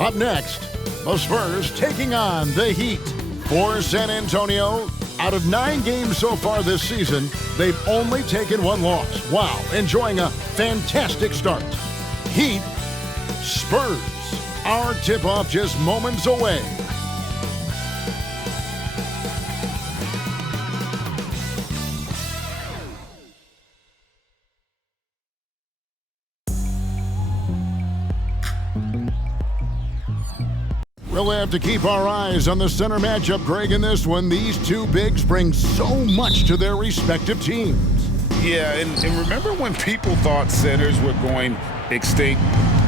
Up next, the Spurs taking on the Heat. For San Antonio, out of 9 games so far this season, they've only taken 1 loss. Wow, enjoying a fantastic start. Heat, Spurs. Our tip-off just moments away. We'll have to keep our eyes on the center matchup, Greg, in this one. These two bigs bring so much to their respective teams. Yeah, and remember when people thought centers were going extinct?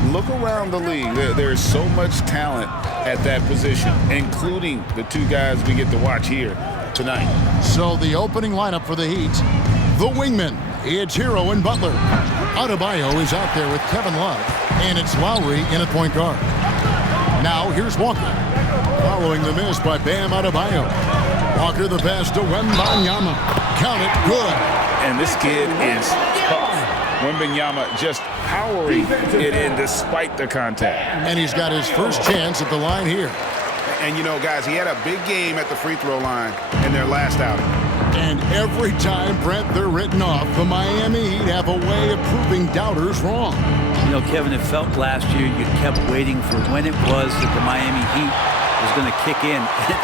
Look around the league. There's so much talent at that position, including the 2 guys we get to watch here tonight. So the opening lineup for the Heat, the wingmen, it's Hero and Butler. Adebayo is out there with Kevin Love, and it's Lowry in at point guard. Now here's Walker, following the miss by Bam Adebayo. Walker the pass to Wembanyama. Count it, good. And this kid is tough. Wembanyama just powering it in despite the contact. And he's got his first chance at the line here. And you know, guys, he had a big game at the free throw line in their last outing. And every time, Brent, they're written off, the Miami Heat have a way of proving doubters wrong. You know, Kevin, it felt last year you kept waiting for when it was that the Miami Heat was going to kick in.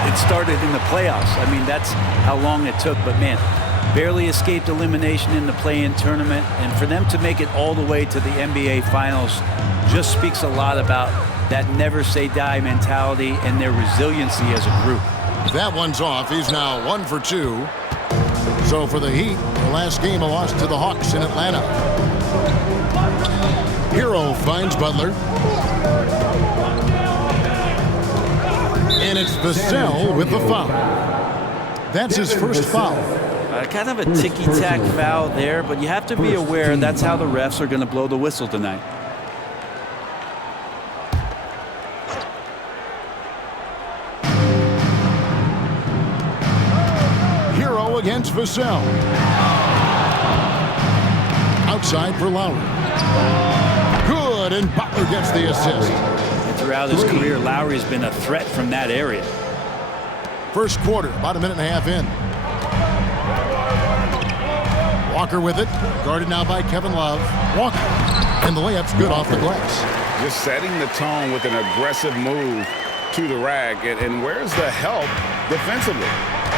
It started in the playoffs. I mean, that's how long it took. But, man, barely escaped elimination in the play-in tournament. And for them to make it all the way to the NBA Finals just speaks a lot about that never-say-die mentality and their resiliency as a group. That one's off. He's now 1 for 2. So for the Heat, the last game a loss to the Hawks in Atlanta. Hero finds Butler. And it's Vassell with the foul. That's his first foul. Kind of a ticky-tack foul there, but you have to be aware that's how the refs are going to blow the whistle tonight. Hero against Vassell. Outside for Lowry. Good, and Butler gets the assist. And throughout his career, Lowry's been a threat from that area. First quarter, about a minute and a half in. Walker with it, guarded now by Kevin Love. Walker, and the layup's good off the glass. Just setting the tone with an aggressive move to the rack. And where's the help defensively?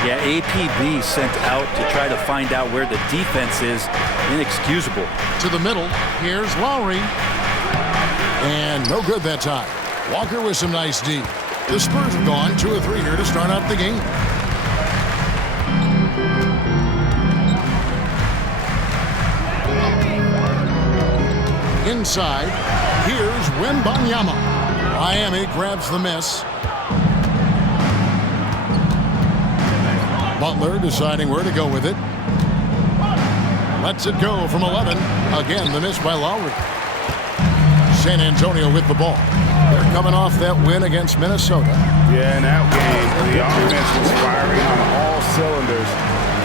Yeah, APB sent out to try to find out where the defense is. Inexcusable. To the middle, here's Lowry. And no good that time. Walker with some nice D. The Spurs have gone 2 of 3 here to start out the game. Inside, here's Wembanyama. Miami grabs the miss. Butler deciding where to go with it. Lets it go from 11. Again, the miss by Lowry. San Antonio with the ball. They're coming off that win against Minnesota. Yeah, in that game, the offense was firing on all cylinders,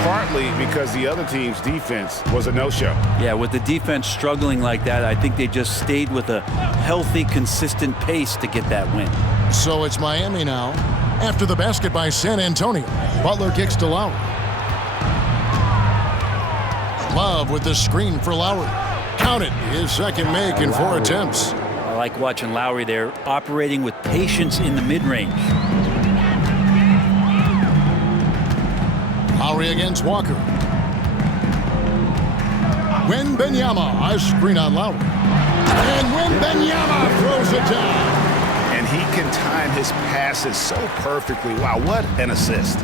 partly because the other team's defense was a no-show. Yeah, with the defense struggling like that, I think they just stayed with a healthy, consistent pace to get that win. So it's Miami now. After the basket by San Antonio, Butler kicks to Lowry. Love with the screen for Lowry. Count it, his second make in 4 attempts. I like watching Lowry there, operating with patience in the mid-range. Lowry against Walker. Wembanyama, a screen on Lowry. And Wembanyama throws it down. And he can time his passes so perfectly. Wow, what an assist.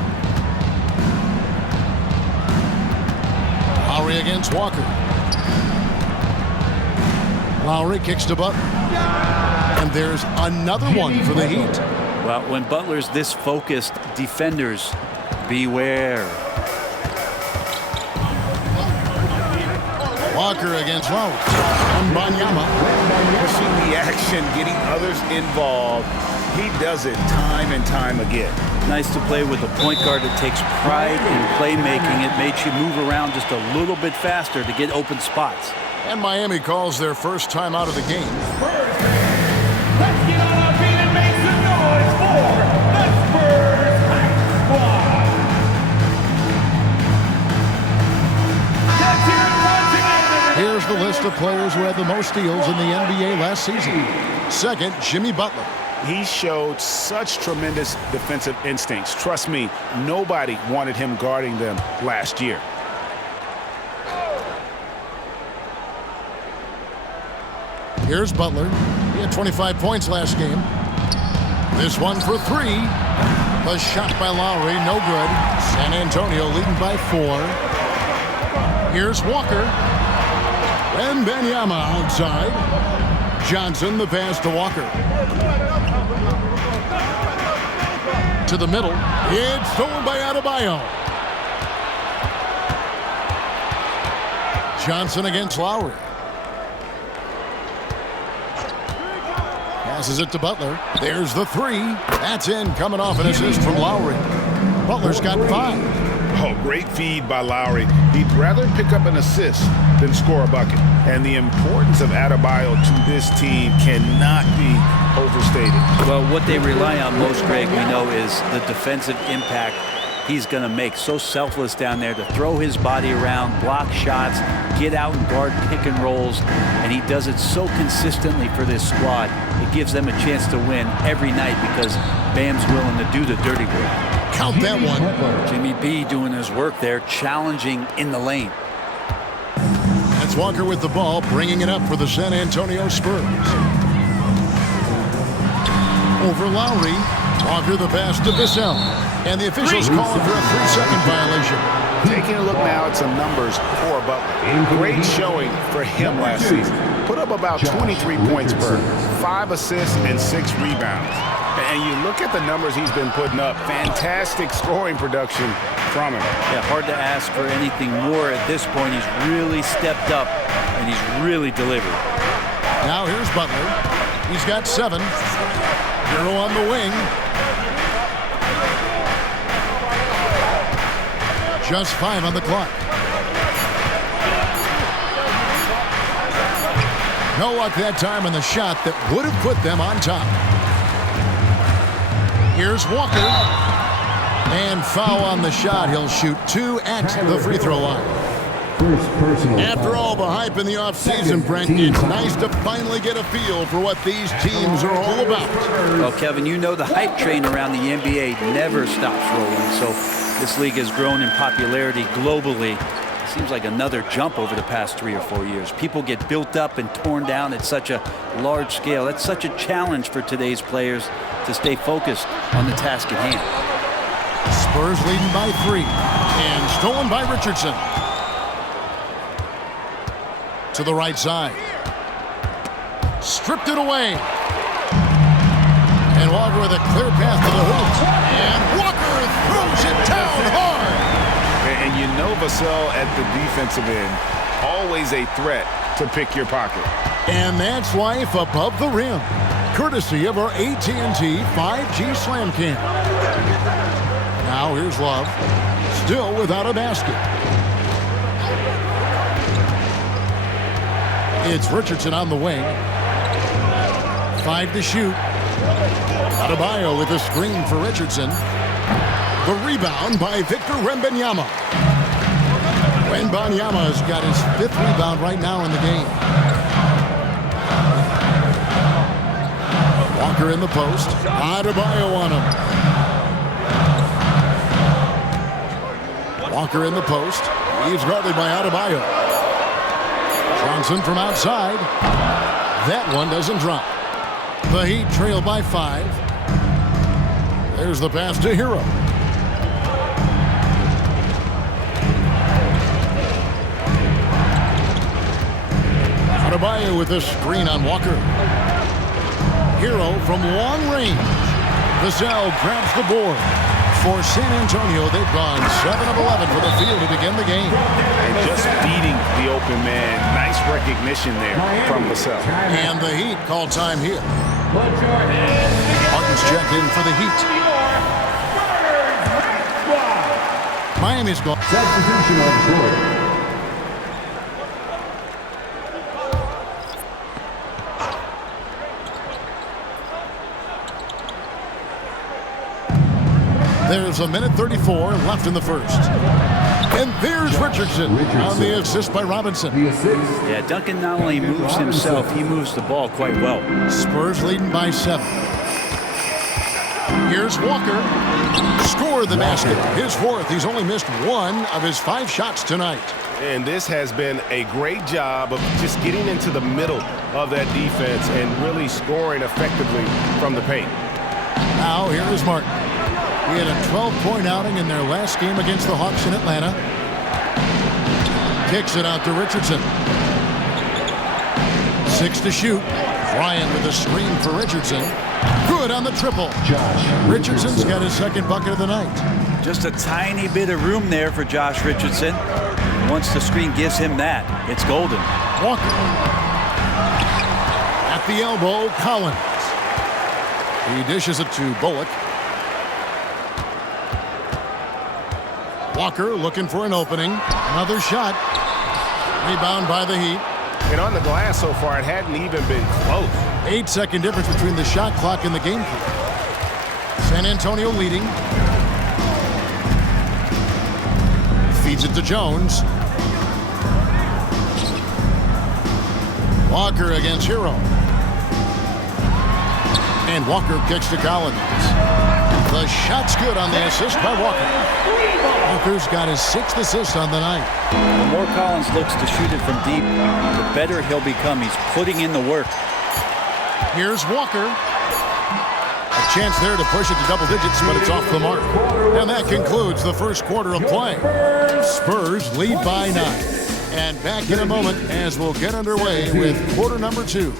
Lowry against Walker. Lowry kicks to Butler. And there's another one for the Heat. Well, when Butler's this focused, defenders, beware. Walker against Lowry. Wembanyama. Pushing the action, getting others involved. He does it time and time again. Nice to play with a point guard that takes pride in playmaking. It makes you move around just a little bit faster to get open spots. And Miami calls their first time out of the game. Let's get on our feet and list of players who had the most steals in the NBA last season. Second, Jimmy Butler. He showed such tremendous defensive instincts. Trust me, nobody wanted him guarding them last year. Here's Butler. He had 25 points last game. This one for three. A shot by Lowry, no good. San Antonio leading by 4. Here's Walker. Wembanyama outside. Johnson, the pass to Walker. To the middle. It's stolen by Adebayo. Johnson against Lowry. Passes it to Butler. There's the three. That's in, coming off an assist from Lowry. Butler's got 5. Oh, great feed by Lowry. He'd rather pick up an assist than score a bucket. And the importance of Adebayo to this team cannot be overstated. Well, what they rely on most, Greg, we know, is the defensive impact he's going to make. So selfless down there to throw his body around, block shots, get out and guard pick and rolls, and he does it so consistently for this squad. It gives them a chance to win every night because Bam's willing to do the dirty work. Count that one. Jimmy B doing his work there, challenging in the lane. That's Walker with the ball, bringing it up for the San Antonio Spurs. Over Lowry. Walker the pass to Vassell. And the officials call for a 3-second violation. Taking a look now at some numbers for Butler. Great showing for him last season. Put up about 23 points per, 5 assists and 6 rebounds. And you look at the numbers he's been putting up. Fantastic scoring production from him. Yeah, hard to ask for anything more at this point. He's really stepped up and he's really delivered. Now here's Butler. He's got 7. Hero on the wing. Just 5 on the clock. No luck that time on the shot that would have put them on top. Here's Walker. And foul on the shot. He'll shoot 2 at the free throw line. After all the hype in the offseason, Brent, it's nice to finally get a feel for what these teams are all about. Well, Kevin, you know the hype train around the NBA never stops rolling. So this league has grown in popularity globally. It seems like another jump over the past 3 or 4 years. People get built up and torn down at such a large scale. That's such a challenge for today's players to stay focused on the task at hand. Spurs leading by 3. And stolen by Richardson. To the right side. Stripped it away. And Walker with a clear path to the hoop. And Walker throws it down hard. And you know Vassell at the defensive end, always a threat to pick your pocket. And that's life above the rim. Courtesy of our AT&T 5G Slam Cam. Now here's Love. Still without a basket. It's Richardson on the wing. 5 to shoot. Adebayo with a screen for Richardson. The rebound by Victor Wembanyama. Wembanyama has got his 5th rebound right now in the game. Walker in the post. Adebayo on him. Walker in the post. He's guarded by Adebayo. Johnson from outside. That one doesn't drop. The Heat trail by 5. There's the pass to Hero. Adebayo with a screen on Walker. Hero from long range. Vassell grabs the board. For San Antonio, they've gone 7 of 11 for the field to begin the game. And just beating the open man. Nice recognition there from Vassell. And the Heat call time here. Martin's checked in for the Heat. Miami's gone. Substitution on the court. There's a minute 34 left in the first. And there's Richardson on the assist by Robinson. Yeah, Duncan not only moves himself, he moves the ball quite well. Spurs leading by 7. Here's Walker. Scored the basket. His 4th. He's only missed 1 of his 5 shots tonight. And this has been a great job of just getting into the middle of that defense and really scoring effectively from the paint. Now here is Martin. He had a 12-point outing in their last game against the Hawks in Atlanta. Kicks it out to Richardson. 6 to shoot. Ryan with a screen for Richardson. Good on the triple. Richardson's got his 2nd bucket of the night. Just a tiny bit of room there for Josh Richardson. Once the screen gives him that, it's golden. Walker. At the elbow, Collins. He dishes it to Bullock. Walker looking for an opening. Another shot. Rebound by the Heat. And on the glass so far, it hadn't even been close. 8-second difference between the shot clock and the game clock. San Antonio leading. Feeds it to Jones. Walker against Hero. And Walker kicks to Collins. The shot's good on the assist by Walker. Walker's got his 6th assist on the night. The more Collins looks to shoot it from deep, the better he'll become. He's putting in the work. Here's Walker. A chance there to push it to double digits, but it's off the mark. And that concludes the first quarter of play. Spurs lead by 9. And back in a moment as we'll get underway with quarter number 2.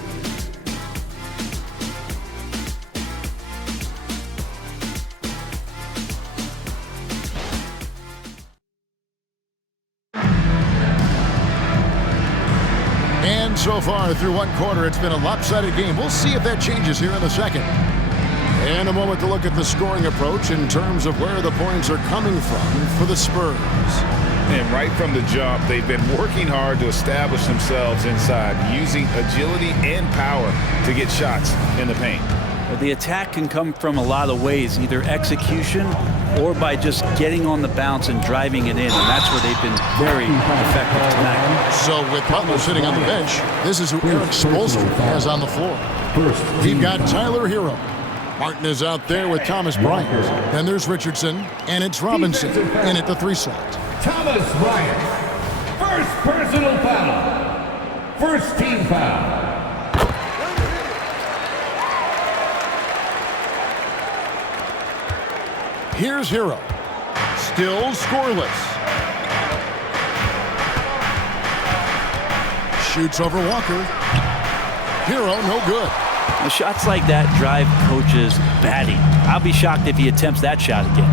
And so far through one quarter, it's been a lopsided game. We'll see if that changes here in a second. And a moment to look at the scoring approach in terms of where the points are coming from for the Spurs. And right from the jump, they've been working hard to establish themselves inside, using agility and power to get shots in the paint. Well, the attack can come from a lot of ways, either execution or by just getting on the bounce and driving it in, and that's where they've been very effective tonight. So with Butler sitting on the bench, this is who Eric Spoelstra has on the floor. We've got Tyler Hero. Martin is out there with Thomas Bryant. Then there's Richardson, and it's Robinson in at the 3 slot. Thomas Bryant. First personal foul. First team foul. Here's Hero. Still scoreless. Shoots over Walker. Hero, no good. The shots like that drive coaches batting. I'll be shocked if he attempts that shot again.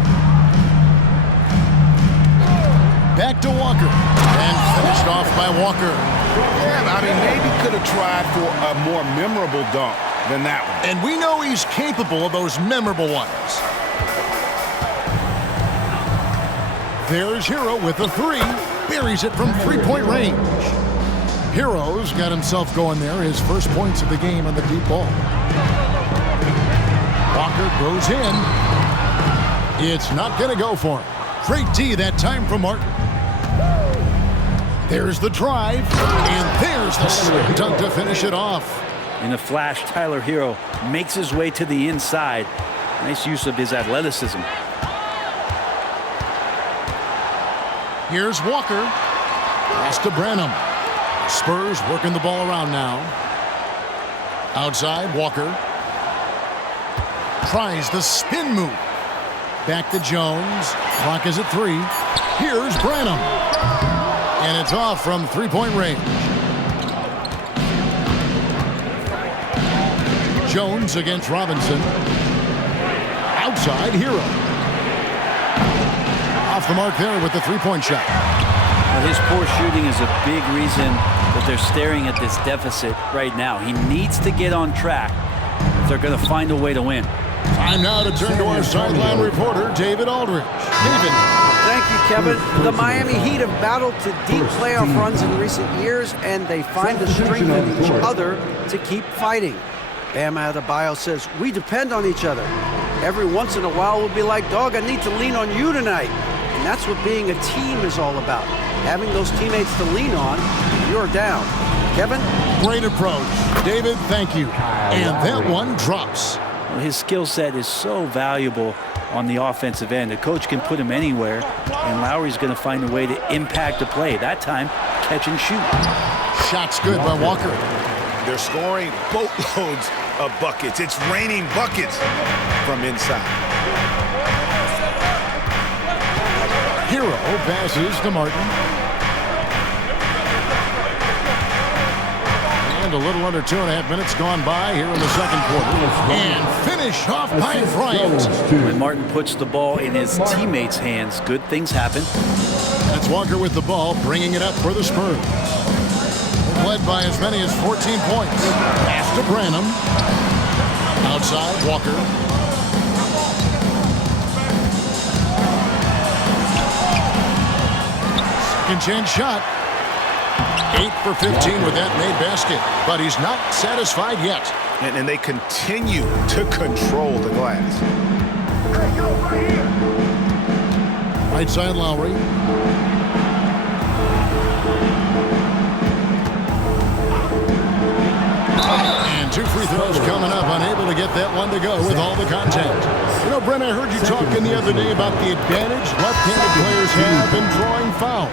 Back to Walker. And finished off by Walker. Yeah, I mean, maybe could have tried for a more memorable dunk than that one. And we know he's capable of those memorable ones. There's Hero with a 3. Buries it from 3-point range. Hero's got himself going there. His first points of the game on the deep ball. Walker goes in. It's not going to go for him. Great D that time from Martin. There's the drive. And there's the slam dunk to finish it off. In a flash, Tyler Hero makes his way to the inside. Nice use of his athleticism. Here's Walker. Pass to Branham. Spurs working the ball around now. Outside, Walker. Tries the spin move. Back to Jones. Clock is at 3. Here's Branham. And it's off from 3-point range. Jones against Robinson. Outside, Hero. Off the mark there with the 3-point shot. Well, his poor shooting is a big reason that they're staring at this deficit right now. He needs to get on track if they're going to find a way to win. Time now to turn to our sideline reporter, David Aldridge. David. Thank you, Kevin. The Miami Heat have battled to deep playoff runs in recent years, and they find the strength in each other to keep fighting. Bam Adebayo says, "We depend on each other." every once in a while will be like, dog, I need to lean on you tonight. And that's what being a team is all about. Having those teammates to lean on, you're down. Kevin? Great approach. David, thank you. And that one drops. Well, his skill set is so valuable on the offensive end. The coach can put him anywhere, and Lowry's going to find a way to impact the play. That time, catch and shoot. Shot's good by Walker. They're scoring boatloads of buckets. It's raining buckets from inside. Hero passes to Martin. And a little under 2.5 minutes gone by here in the second quarter. And finish off by Bryant. When Martin puts the ball in his teammates' hands, good things happen. That's Walker with the ball, bringing it up for the Spurs. Led by as many as 14 points. Pass to Branham. Outside, Walker. Second chance shot. 8 for 15 with that made basket. But he's not satisfied yet. And they continue to control the glass. Right side, Lowry. And 2 free throws coming up. Unable to get that one to go with all the contact. You know, Brent, I heard you talking the other day about the advantage left-handed players have in drawing fouls.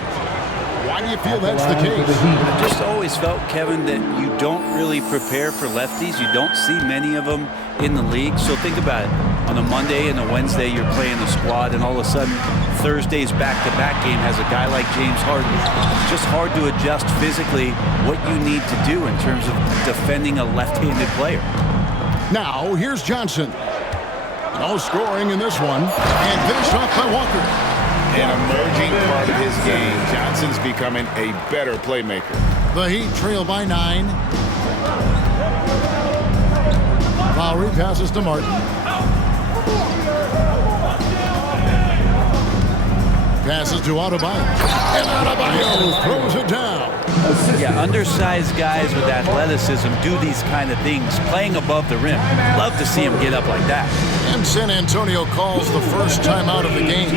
Why do you feel that's the case? I've just always felt, Kevin, that you don't really prepare for lefties. You don't see many of them in the league. So think about it. On a Monday and a Wednesday, you're playing the squad, and all of a sudden, Thursday's back-to-back game has a guy like James Harden. It's just hard to adjust physically what you need to do in terms of defending a left-handed player. Now, here's Johnson. No scoring in this one. And finished off by Walker. An emerging part of his game. Johnson's becoming a better playmaker. The Heat trail by 9. Lowry passes to Martin. Passes to Adebayo. And Adebayo throws it down. Yeah, undersized guys with athleticism do these kind of things, playing above the rim. Love to see him get up like that. And San Antonio calls the first time out of the game.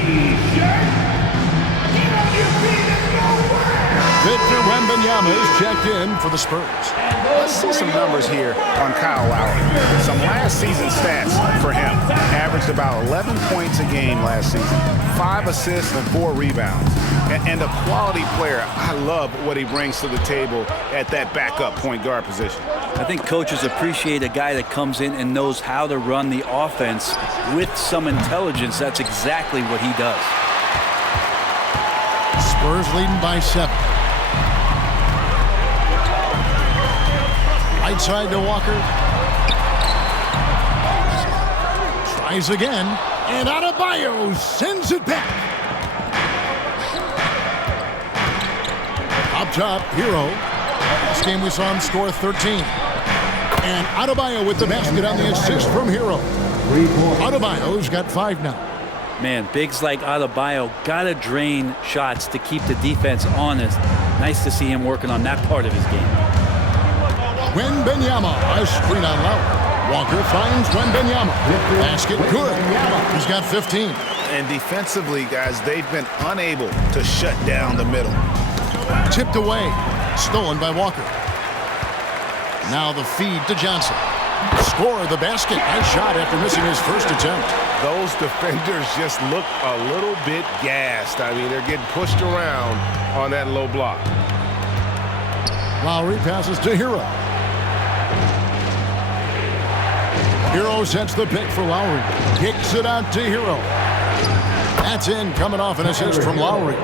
Victor Wembanyama is checked in for the Spurs. Let's see some numbers here on Kyle Lowry. Some last season stats for him. Averaged about 11 points a game last season. 5 assists and 4 rebounds. And a quality player. I love what he brings to the table at that backup point guard position. I think coaches appreciate a guy that comes in and knows how to run the offense with some intelligence. That's exactly what he does. Spurs leading by 7. Right side to Walker. Tries again. And Adebayo sends it back. Up top, Hero. This game we saw him score 13. And Adebayo with the basket on the assist from Hero. Adebayo's got 5 now. Man, bigs like Adebayo gotta drain shots to keep the defense honest. Nice to see him working on that part of his game. Wembanyama, a screen on Lowry. Walker finds Wembanyama. Basket good. He's got 15. And defensively, guys, they've been unable to shut down the middle. Tipped away. Stolen by Walker. Now the feed to Johnson. Score the basket. Nice shot after missing his first attempt. Those defenders just look a little bit gassed. I mean, they're getting pushed around on that low block. Lowry passes to Hero. Hero sets the pick for Lowry. Kicks it out to Hero. That's in, coming off an assist from Lowry.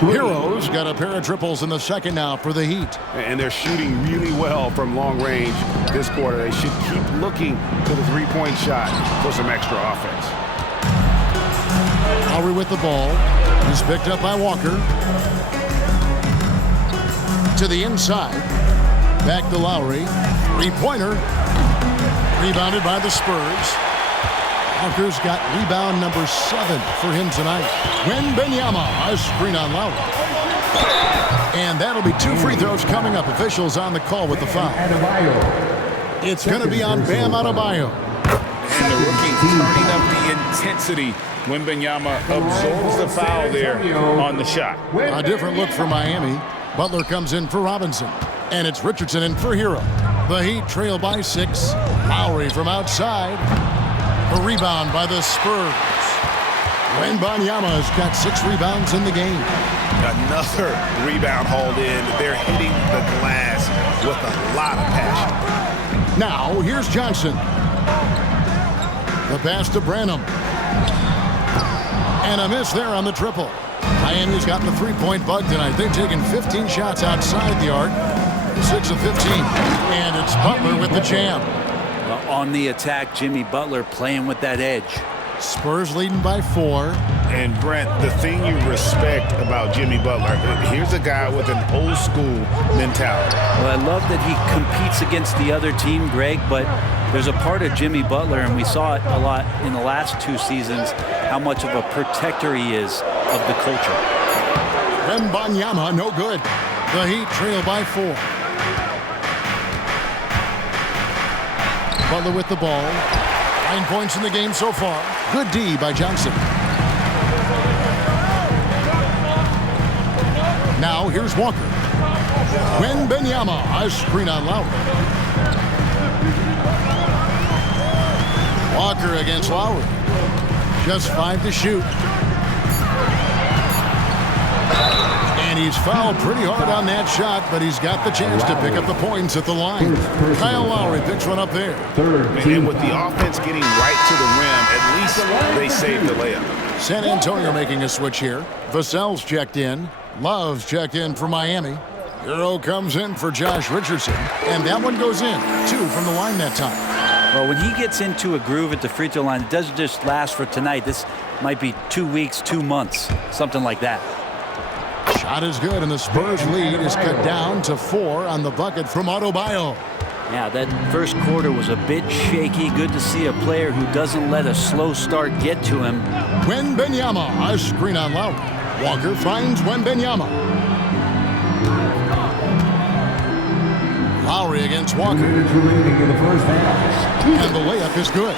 Hero's got a pair of triples in the second now for the Heat. And they're shooting really well from long range this quarter. They should keep looking to the three-point shot for some extra offense. Lowry with the ball. He's picked up by Walker. To the inside. Back to Lowry. Three-pointer. Rebounded by the Spurs. Walker's got rebound number 7 for him tonight. Wembanyama, a screen on Lowry. And that'll be 2 free throws coming up. Officials on the call with the foul. It's going to be on Bam Adebayo. And the rookie turning up the intensity when Wembanyama absorbs the foul there on the shot. A different look for Miami. Butler comes in for Robinson. And it's Richardson in for Hero. The Heat trail by 6. Lowry from outside. The rebound by the Spurs. Wembanyama's got 6 rebounds in the game. Another rebound hauled in. They're hitting the glass with a lot of passion. Now, here's Johnson. The pass to Branham. And a miss there on the triple. Miami's got the three-point bug tonight. They've taken 15 shots outside the arc. 6 of 15. And it's Butler with the jam. Well, on the attack, Jimmy Butler playing with that edge. Spurs leading by 4. And Brent, the thing you respect about Jimmy Butler, here's a guy with an old school mentality. Well, I love that he competes against the other team, Greg, but there's a part of Jimmy Butler, and we saw it a lot in the last 2 seasons, how much of a protector he is of the culture. Wembanyama, no good. The Heat trail by 4. Butler with the ball. 9 points in the game so far. Good D by Johnson. Now here's Walker. Wembanyama, a screen on Lowry. Walker against Lowry. Just 5 to shoot. And he's fouled pretty hard on that shot, but he's got the chance to pick up the points at the line. Kyle Lowry picks one up there. And with the offense getting right to the rim, at least they saved the layup. San Antonio making a switch here. Vassell's checked in. Love's checked in for Miami. Hero comes in for Josh Richardson. And that one goes in. 2 from the line that time. Well, when he gets into a groove at the free throw line, it doesn't just last for tonight. This might be 2 weeks, 2 months, something like that. Shot is good, and the Spurs lead is cut down to 4 on the bucket from Adebayo. Yeah, that first quarter was a bit shaky. Good to see a player who doesn't let a slow start get to him. Wembanyama, a screen on Lowry. Walker finds Wembanyama. Lowry against Walker. And the layup is good.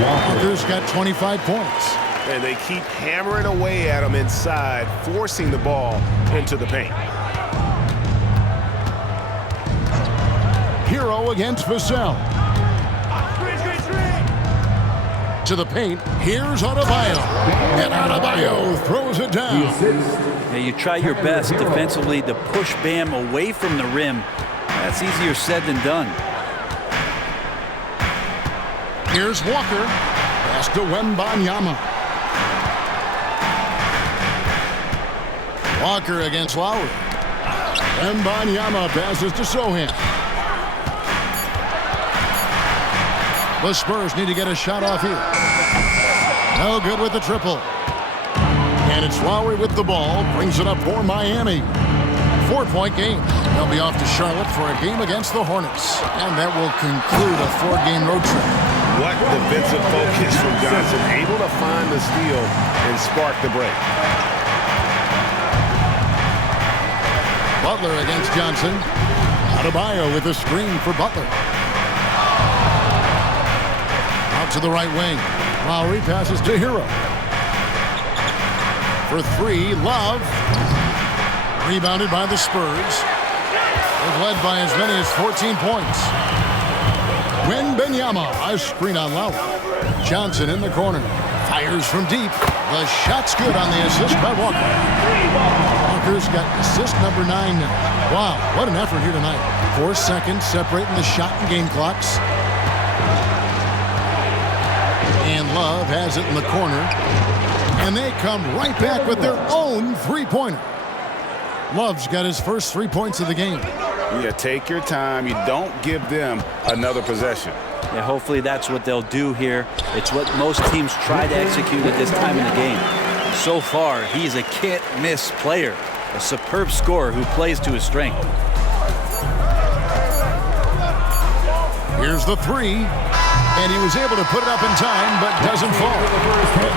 Walker's got 25 points. And they keep hammering away at him inside, forcing the ball into the paint. Hero against Vassell. To the paint. Here's Adebayo. And Adebayo throws it down. Yeah, you try your best defensively to push Bam away from the rim. That's easier said than done. Here's Walker. Pass to Wembanyama. Walker against Lowry. Wembanyama passes to Sohan. The Spurs need to get a shot off here. No good with the triple. And it's Lowry with the ball. Brings it up for Miami. 4-point game. They'll be off to Charlotte for a game against the Hornets. And that will conclude a 4-game road trip. What defensive focus from Johnson. Able to find the steal and spark the break. Butler against Johnson. Adebayo with a screen for Butler. Out to the right wing. Lowry passes to Hero. For 3, Love. Rebounded by the Spurs. They've led by as many as 14 points. Wembanyama, a screen on Lowry. Johnson in the corner. Fires from deep. The shot's good on the assist by Walker. Walker's got assist number 9 now. Wow, what an effort here tonight. 4 seconds separating the shot and game clocks. And Love has it in the corner. And they come right back with their own three-pointer. Love's got his first 3 points of the game. Yeah, take your time. You don't give them another possession. Yeah, hopefully that's what they'll do here. It's what most teams try to execute at this time in the game. So far, he's a can't-miss player, a superb scorer who plays to his strength. Here's the 3, and he was able to put it up in time, but doesn't fall.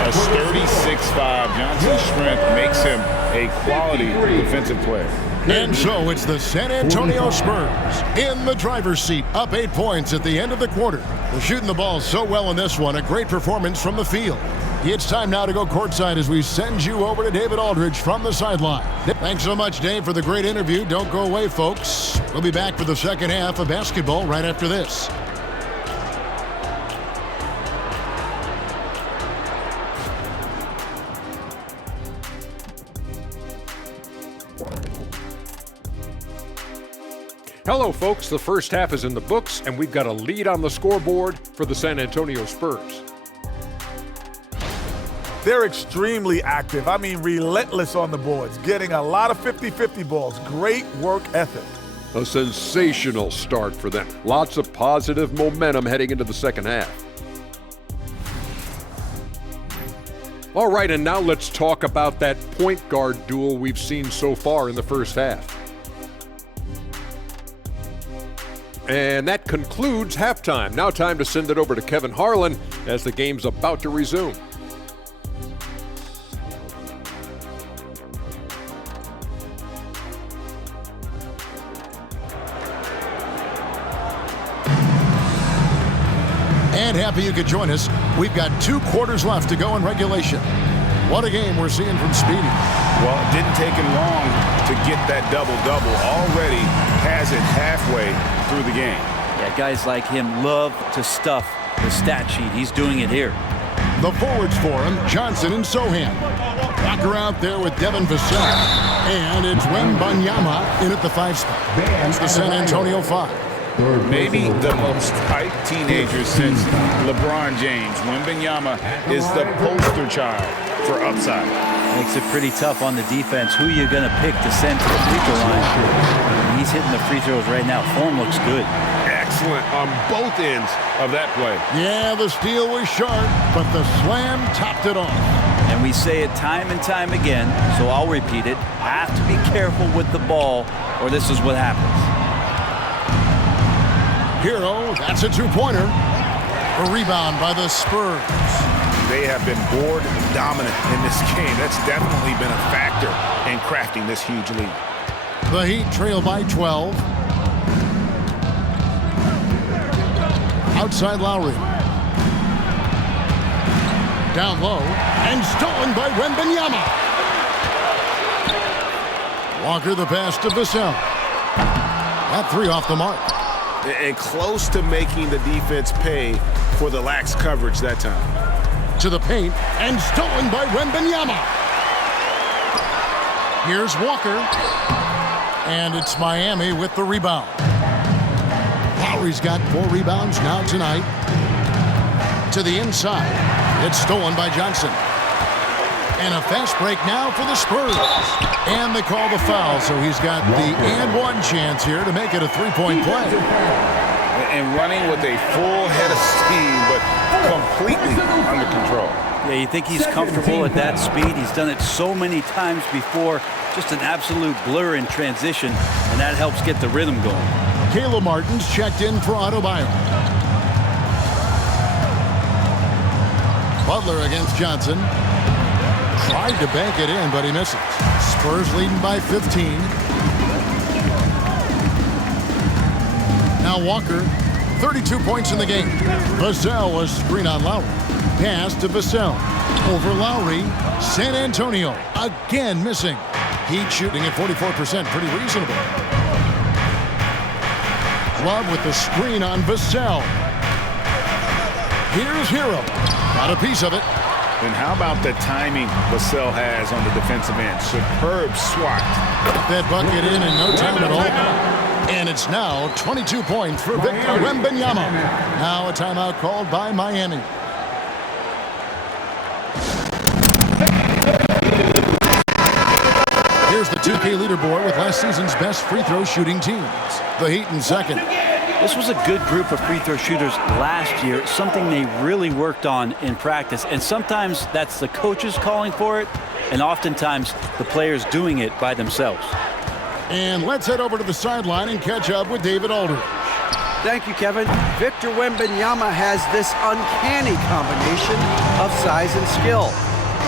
A sturdy 6'5". Johnson's strength makes him a quality defensive player. And so it's the San Antonio Spurs in the driver's seat, up 8 points at the end of the quarter. They're shooting the ball so well in this one, a great performance from the field. It's time now to go courtside as we send you over to David Aldridge from the sideline. Thanks so much, Dave, for the great interview. Don't go away, folks. We'll be back for the second half of basketball right after this. Hello, folks. The first half is in the books, and we've got a lead on the scoreboard for the San Antonio Spurs. They're extremely active. I mean, relentless on the boards, getting a lot of 50-50 balls. Great work ethic. A sensational start for them. Lots of positive momentum heading into the second half. All right, and now let's talk about that point guard duel we've seen so far in the first half. And that concludes halftime. Now time to send it over to Kevin Harlan as the game's about to resume. And happy you could join us. We've got 2 quarters left to go in regulation. What a game we're seeing from Speedy. Well, it didn't take him long to get that double-double. Already has it halfway through the game. Yeah, guys like him love to stuff the stat sheet. He's doing it here. The forwards for him, Johnson and Sohan. Walker out there with Devin Vassell. And it's Wembanyama in at the 5 spot. It's the San Antonio 5. Maybe the most hyped teenager since LeBron James. Wembanyama is the poster child for upside. Makes it pretty tough on the defense. Who you going to pick to send to the free throw line? He's hitting the free throws right now. Form looks good. Excellent on both ends of that play. Yeah, the steal was sharp, but the slam topped it off. And we say it time and time again, so I'll repeat it. Have to be careful with the ball, or this is what happens. Hero, that's a 2-pointer. A rebound by the Spurs. They have been board dominant in this game. That's definitely been a factor in crafting this huge lead. The Heat trail by 12. Outside Lowry. Down low and stolen by Wembanyama. Walker the pass to Vassell. That 3 off the mark. And close to making the defense pay for the lax coverage that time. To the paint and stolen by Wembanyama. Here's Walker. And it's Miami with the rebound. Lowry's got 4 rebounds now tonight. To the inside. It's stolen by Johnson. And a fast break now for the Spurs. And they call the foul, so he's got the and-one chance here to make it a 3-point play. And running with a full head of steam, but completely under control. Yeah, you think he's comfortable at that speed. He's done it so many times before. Just an absolute blur in transition, and that helps get the rhythm going. Caleb Martin's checked in for Adebayo. Butler against Johnson. Tried to bank it in, but he misses. Spurs leading by 15. Now Walker, 32 points in the game. Vassell was screen on Lowry. Pass to Vassell. Over Lowry. San Antonio again missing. Heat shooting at 44%, pretty reasonable. Love with the screen on Vassell. Here's Hero. Got a piece of it. And how about the timing Vassell has on the defensive end? Superb swat. Got that bucket in no time at all. And it's now 22 points for Victor Wembanyama. Now a timeout called by Miami. Here's the 2K leaderboard with last season's best free throw shooting teams. The Heat in second. This was a good group of free throw shooters last year, something they really worked on in practice. And sometimes that's the coaches calling for it, and oftentimes the players doing it by themselves. And let's head over to the sideline and catch up with David Aldridge. Thank you, Kevin. Victor Wembanyama has this uncanny combination of size and skill.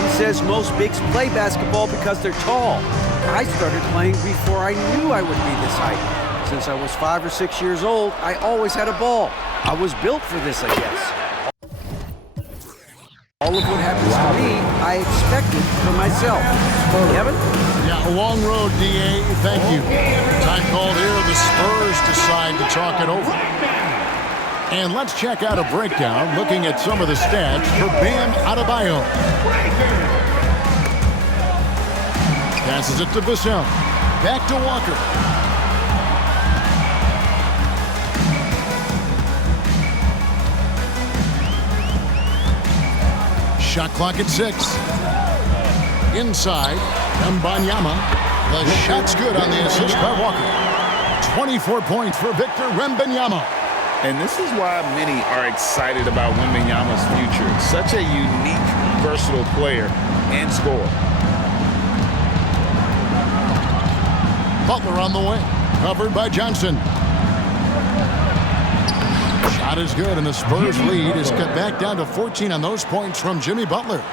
He says most bigs play basketball because they're tall. I started playing before I knew I would be this height. Since I was 5 or 6 years old, I always had a ball. I was built for this, I guess. All of what happens to me, I expected for myself. Kevin? Yeah, a long road, D.A. Thank you. Time called here. The Spurs decide to talk it over. And let's check out a breakdown looking at some of the stats for Bam Adebayo. Passes it to Vassell. Back to Walker. Shot clock at 6. Inside, Wembanyama. The shot's good on the assist by Walker. 24 points for Victor Wembanyama. And this is why many are excited about Wembanyama's future. Such a unique, versatile player and scorer. Butler on the wing, covered by Johnson. Shot is good, and the Spurs lead is cut back down to 14 on those points from Jimmy Butler.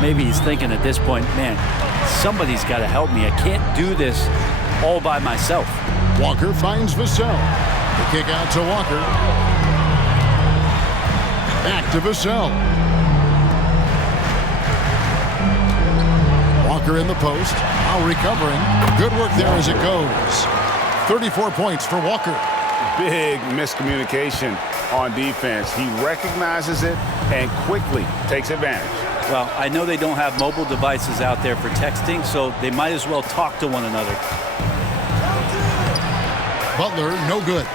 Maybe he's thinking at this point, man, somebody's got to help me. I can't do this all by myself. Walker finds Vassell. The kick out to Walker. Back to Vassell. Walker in the post. Now recovering. Good work there as it goes. 34 points for Walker. Big miscommunication on defense. He recognizes it and quickly takes advantage. Well, I know they don't have mobile devices out there for texting, so they might as well talk to one another. Butler, no good.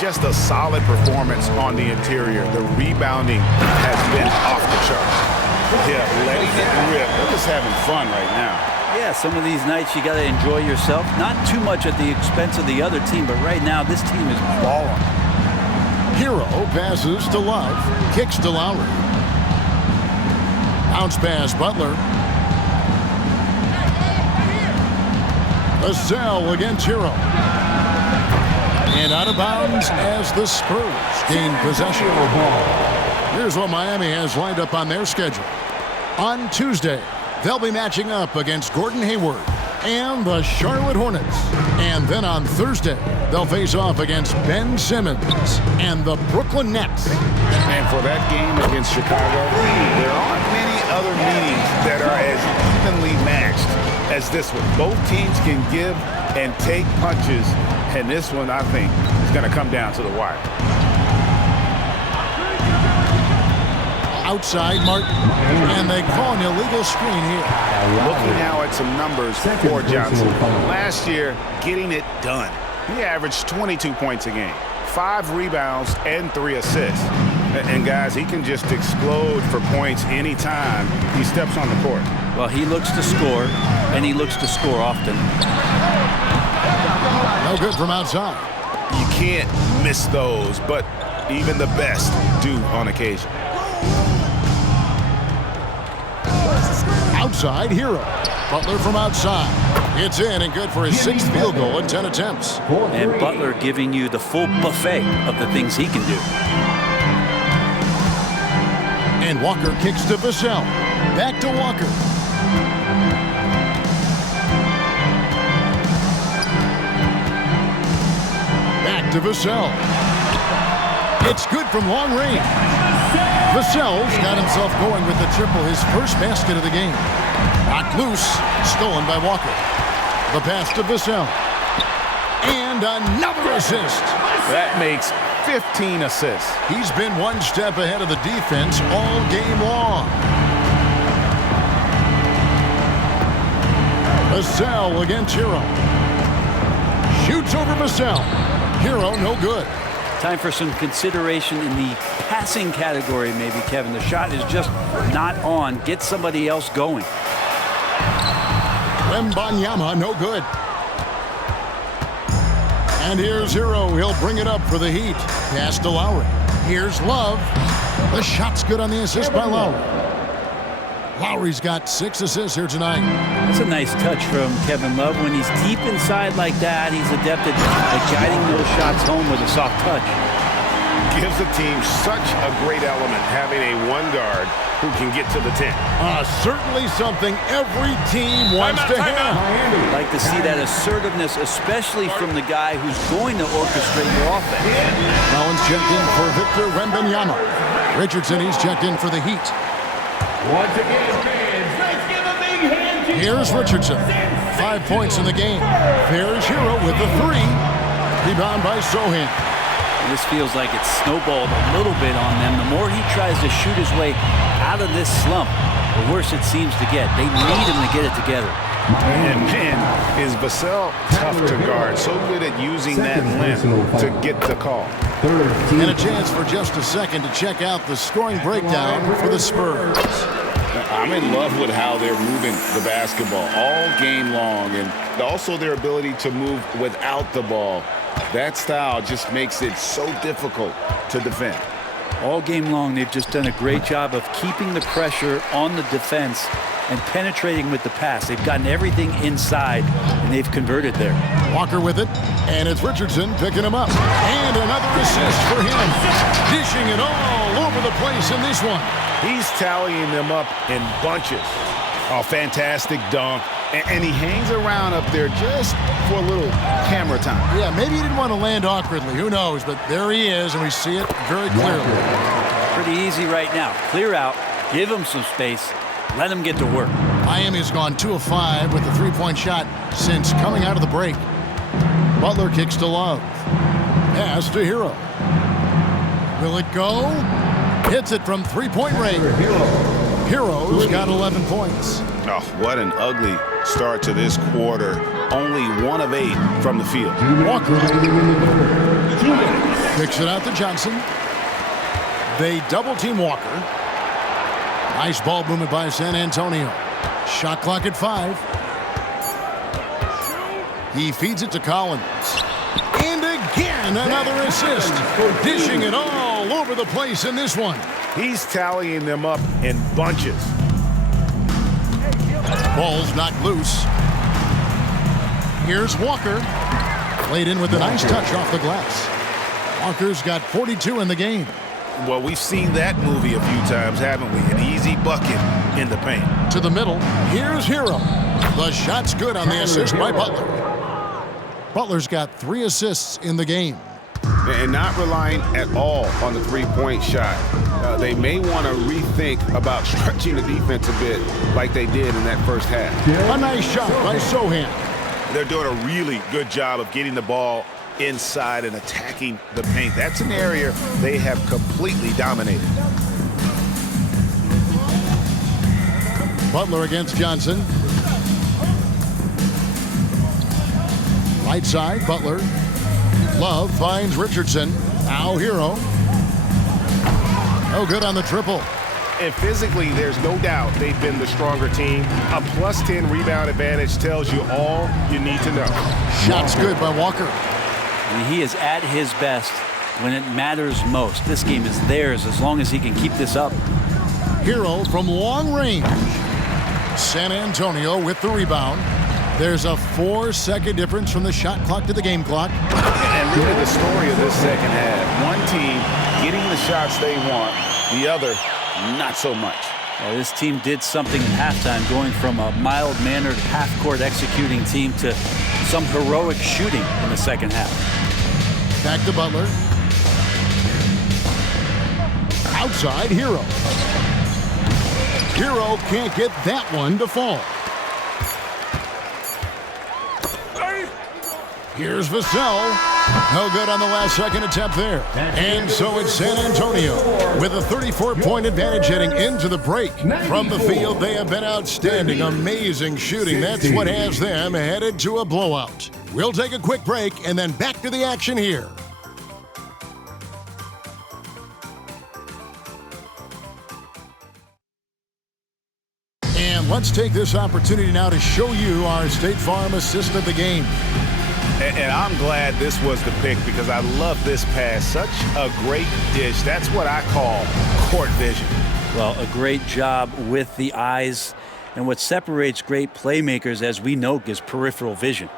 Just a solid performance on the interior. The rebounding has been off the charts. Yeah, letting it rip. They're just having fun right now. Yeah, some of these nights you got to enjoy yourself. Not too much at the expense of the other team, but right now this team is balling. Hero passes to Love. Kicks to Lowry. Bounce pass, Butler. Vassell against Hero. And out of bounds as the Spurs gain possession. Here's what Miami has lined up on their schedule. On Tuesday, they'll be matching up against Gordon Hayward and the Charlotte Hornets. And then on Thursday, they'll face off against Ben Simmons and the Brooklyn Nets. And for that game against Chicago, there aren't many other meetings that are as evenly matched as this one. Both teams can give and take punches, and this one, I think, is going to come down to the wire. Outside Martin, and they call an illegal screen here. Looking now at some numbers for Johnson. Last year, getting it done. He averaged 22 points a game, 5 rebounds, and 3 assists. And guys, he can just explode for points anytime he steps on the court. Well, he looks to score, and he looks to score often. No good from outside. You can't miss those, but even the best do on occasion. Outside, Hero. Butler from outside. It's in and good for his 6th field goal in 10 attempts. And Butler giving you the full buffet of the things he can do. And Walker kicks to Vassell. Back to Walker. Back to Vassell. It's good from long range. Vassell's got himself going with the triple, his first basket of the game. Knocked loose, stolen by Walker. The pass to Vassell. And another assist. That makes 15 assists. He's been one step ahead of the defense all game long. Vassell against Hero. Shoots over Vassell. Hero no good. Time for some consideration in the passing category, maybe, Kevin. The shot is just not on. Get somebody else going. Wembanyama, no good. And here's Hero. He'll bring it up for the Heat. Pass to Lowry. Here's Love. The shot's good on the assist by Lowry. Lowry's got 6 assists here tonight. That's a nice touch from Kevin Love. When he's deep inside like that, he's adept at guiding those shots home with a soft touch. gives the team such a great element having a one guard who can get to the 10. Certainly something every team wants to have. I'd like to see that assertiveness, especially from the guy who's going to orchestrate your offense. Collins checked in for Victor Wembanyama. Richardson, he's checked in for the Heat. Once again, fans, let's give a big hand to Here's Richardson. 5 points in the game. There's Hero with the 3. Rebound by Sohan. This feels like it's snowballed a little bit on them. The more he tries to shoot his way out of this slump, the worse it seems to get. They need him to get it together. And man, is Vassell tough to guard. So good at using that length to get the call. And a chance for just a second to check out the scoring breakdown for the Spurs. I'm in love with how they're moving the basketball all game long, and also their ability to move without the ball. That style just makes it so difficult to defend. All game long, they've just done a great job of keeping the pressure on the defense and penetrating with the pass. They've gotten everything inside, and they've converted there. Walker with it, and it's Richardson picking him up. And another assist for him. Dishing it all over the place in this one. He's tallying them up in bunches. Oh, fantastic dunk. And he hangs around up there just for a little camera time. Yeah, maybe he didn't want to land awkwardly. Who knows? But there he is, and we see it very clearly. Pretty easy right now. Clear out, give him some space, let him get to work. Miami's gone 2 of 5 with the three-point shot since coming out of the break. Butler kicks to Love. Pass to Hero. Will it go? Hits it from three-point range. Hero's got 11 points. Oh, what an ugly start to this quarter. Only 1 of 8 from the field. Walker kicks it out to Johnson. They double-team Walker. Nice ball movement by San Antonio. Shot clock at 5. He feeds it to Collins. And again, another assist. Dishing it all over the place in this one. He's tallying them up in bunches. Ball's knocked loose. Here's Walker. Played in with a nice touch off the glass. Walker's got 42 in the game. Well, we've seen that movie a few times, haven't we? An easy bucket in the paint. To the middle. Here's Hero. The shot's good on the assist by Butler. Butler's got 3 assists in the game. And not relying at all on the three-point shot. They may want to rethink about stretching the defense a bit like they did in that first half. A nice shot by Sohan. They're doing a really good job of getting the ball inside and attacking the paint. That's an area they have completely dominated. Butler against Johnson. Right side, Butler. Love finds Richardson. Now Hero. No good on the triple. And physically, there's no doubt they've been the stronger team. A +10 rebound advantage tells you all you need to know. Shot's good by Walker. And he is at his best when it matters most. This game is theirs as long as he can keep this up. Hero from long range. San Antonio with the rebound. There's a 4-second difference from the shot clock to the game clock. And really the story of this second half. One team getting the shots they want, the other not so much. Well, this team did something in halftime, going from a mild-mannered half-court executing team to some heroic shooting in the second half. Back to Butler. Outside, Hero. Hero can't get that one to fall. Here's Vassell. No good on the last second attempt there. And so it's San Antonio with a 34-point advantage heading into the break. From the field, they have been outstanding. Amazing shooting. That's what has them headed to a blowout. We'll take a quick break and then back to the action here. And let's take this opportunity now to show you our State Farm assist of the game. And I'm glad this was the pick because I love this pass. Such a great dish. That's what I call court vision. Well, a great job with the eyes. And what separates great playmakers, as we know, is peripheral vision.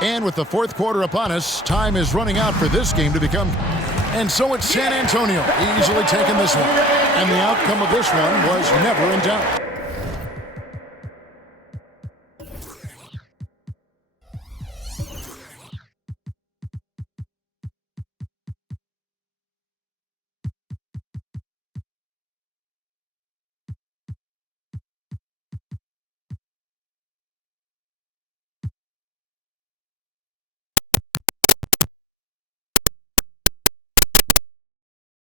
And with the fourth quarter upon us, time is running out for this game to become. And so it's San Antonio easily taking this one. And the outcome of this one was never in doubt.